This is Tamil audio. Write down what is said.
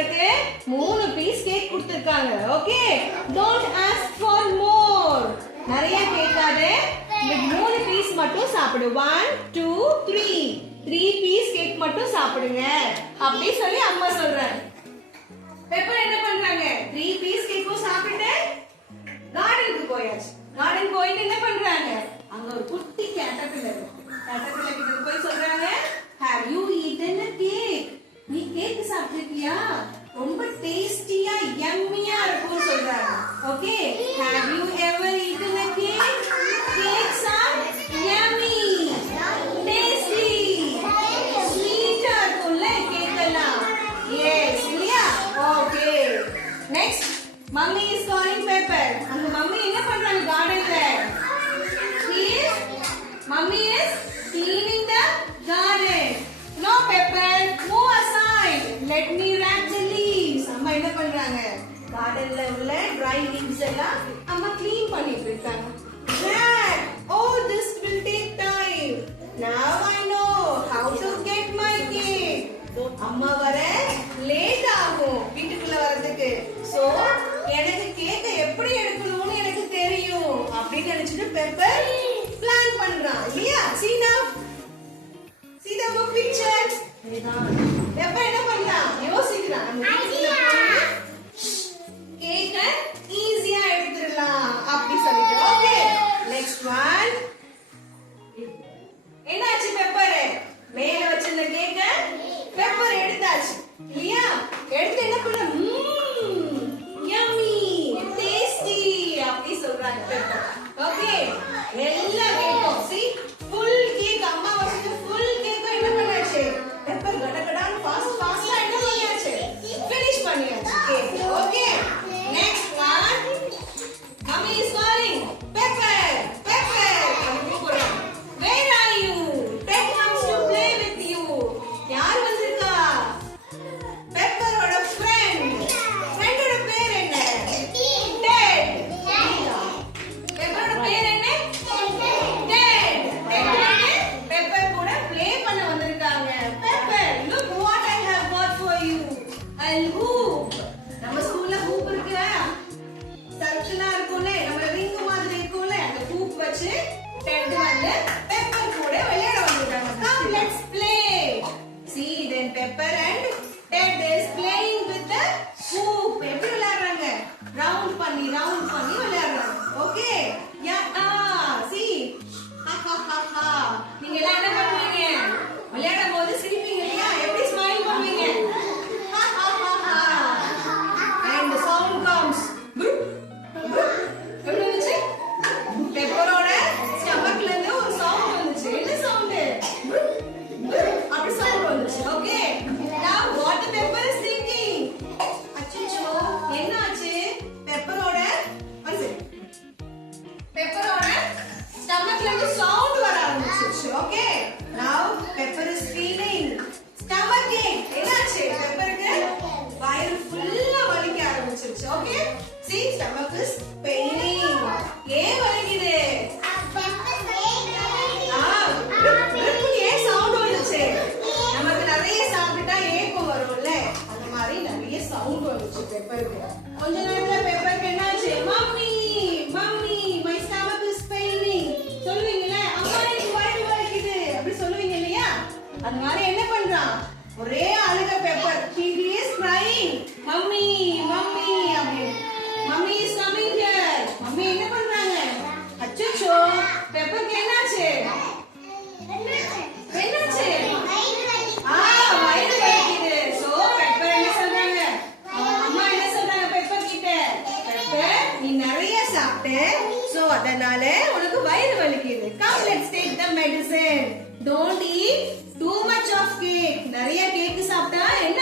பெப்பருக்கு 3 பீஸ் கேக் கொடுத்திருக்காங்க. Okay, don't ask for more. நிறைய கேட்காதே, இந்த 3 பீஸ் மட்டும் சாப்பிடு. 1 2 3 பீஸ் கேக் மட்டும் சாப்பிடுங்க அப்படி சொல்லி அம்மா சொல்றாங்க. பெப்பர் என்ன பண்றாங்க? 3 பீஸ் கேக்கும் சாப்பிட்டு கார்டனுக்கு போயாச்சு. கார்டன் போயிட்டு என்ன பண்றாங்க? அங்க ஒரு குட்டி கேட்டர்பில்லர் கிட்ட போய் சொல்றாங்க, have you eaten a cake? நீ கேக் சாப்பிட்டியா? ரொம்ப டேஸ்டியா யம்மியா இருக்கும்னு சொல்றாங்க. Okay, have you ever eaten a cake? Cakes are yummy, tasty, sweet இருக்கும்ல கேக் எல்லாம். Yes, இல்லையா? Okay, next mummy is calling Pepper. அந்த மம்மி என்ன பண்றாங்க கார்டன்ல? Mummy is cleaning the garden. No Pepper, move aside. Let me wrap the leaves. அம்மா என்ன பண்றாங்க? கார்டன்ல உள்ள dry leaves எல்லாம் அம்மா க்ளீன் பண்ணிட்டு இருக்காங்க. Dad, oh this will take time. Now I know how to get my cake. அம்மா வர லேட் ஆகும் வீட்டுக்குள்ள வரதுக்கு. சோ எனக்கு கேக்க எப்படி எடுக்கணும்னு எனக்கு தெரியும் அப்படி நினைச்சிட்டு பெப்பர் பிளான் பண்றான் இல்லையா? see the book picture. Pepper என்ன பண்றான்? யோசிக்கிறான். கேக்க ஈஸியா எடுத்துடலாம் அப்படி சொல்லிட்டு. Okay, next one. என்னாச்சு? பெப்பர் மேல வச்சிருந்த கேக்க பெப்பர் எடுத்தாச்சு இல்லையா? எடுத்து என்ன பண்ண? yummy, tasty அப்படி சொல்றாங்க பெப்பர். ஓகே, எல்லா கேக்கும் see full cake அம்மா வச்சிட்டு full cake என்ன பண்ணாச்சு? பெப்பர் கடகடான்னு ஃபாஸ்டா என்ன பண்ணியாச்சு? finish பண்ணியாச்சு cake. Okay, next one. Mommy is calling Pepper. Where are you? Ted comes to play with you. யார் வந்திருக்கா? பெப்பரோட ஃப்ரெண்டோட பேர் என்ன? டெட். பெப்பரோட பேர் என்ன? டெட். பெப்பர் கூட ப்ளே பண்ண வந்திருக்காங்க. Pepper, look what I have brought for you. A hoop. நம்ம ஸ்கூல்ல ஹூப் இருக்குல, சர்க்கிளா இருக்கும்ல, நம்ம ரிங் மாதிரி இருக்கும்ல, அந்த ஹூப் வச்சு டெட் வந்து பெப்பர் கூட விளையாட வந்திருக்காங்க. Come let's play. See then Pepper and Ted is playing with the hoop. எப்படி விளையாடுறாங்க? ரவுண்ட் பண்ணி விளையாடுறாங்க. ஓகே, see நீங்க எல்லாம் என்ன பண்ணுவீங்க? விளையாடும் போது சிரிப்பீங்க இல்லையா? எப்படி ஸ்மைல் பண்ணுவீங்க? and the sound comes. எப்படி வந்துச்சு? பெப்பரோட ஸ்டமக்ல இருந்து ஒரு சவுண்ட் வந்துச்சு. என்ன சவுண்ட்? அப்படி சவுண்ட் வந்துச்சு. Okay, now what the Pepper is thinking? அச்சச்சோ, என்னாச்சு? பெப்பரோட ஸ்டமக்ல இருந்து சவுண்ட் வர ஆரம்பிச்சிருச்சு. Okay, now Pepper is feeling stomach ache. என்னாச்சு? பெப்பருக்கு வயிறு ஃபுல்லா வலிக்க ஆரம்பிச்சிருச்சு. Okay, see stomach is paining. ஏன் வலிக்குது? ஏன் சவுண்ட் வந்துச்சு? நமக்கு நிறைய சாப்பிட்டா ஏக்கம் வரும்ல, அந்த மாதிரி நிறைய சவுண்ட் வந்துச்சு பெப்பருக்கு. கொஞ்ச நேரத்துல பெப்பருக்கு என்னாச்சு? Mummy my stomach is paining சொல்லுவீங்கல்ல, அம்மா எனக்கு வயிறு வலிக்குது அப்படி சொல்லுவீங்க இல்லையா? அதனால என்ன பண்றான்? ஒரே அழுக பெப்பர். he is crying மம்மி அப்படி. Mummy is coming here. Mummy என்ன பண்றாங்க? அச்சச்சோ, பெப்பருக்கு என்னாச்சு? வயிறு வலிக்குது. சோ பெப்பர் என்ன சொல்றாங்க? அம்மா என்ன சொல்றாங்க பெப்பர் கிட்ட? பெப்பர், நீ நிறைய சாப்பிட்ட, சோ அதனால உனக்கு வயிறு வலிக்குது. come let's take the medicine. don't eat too much of cake. நிறைய கேக் சாப்பிட்டா என்ன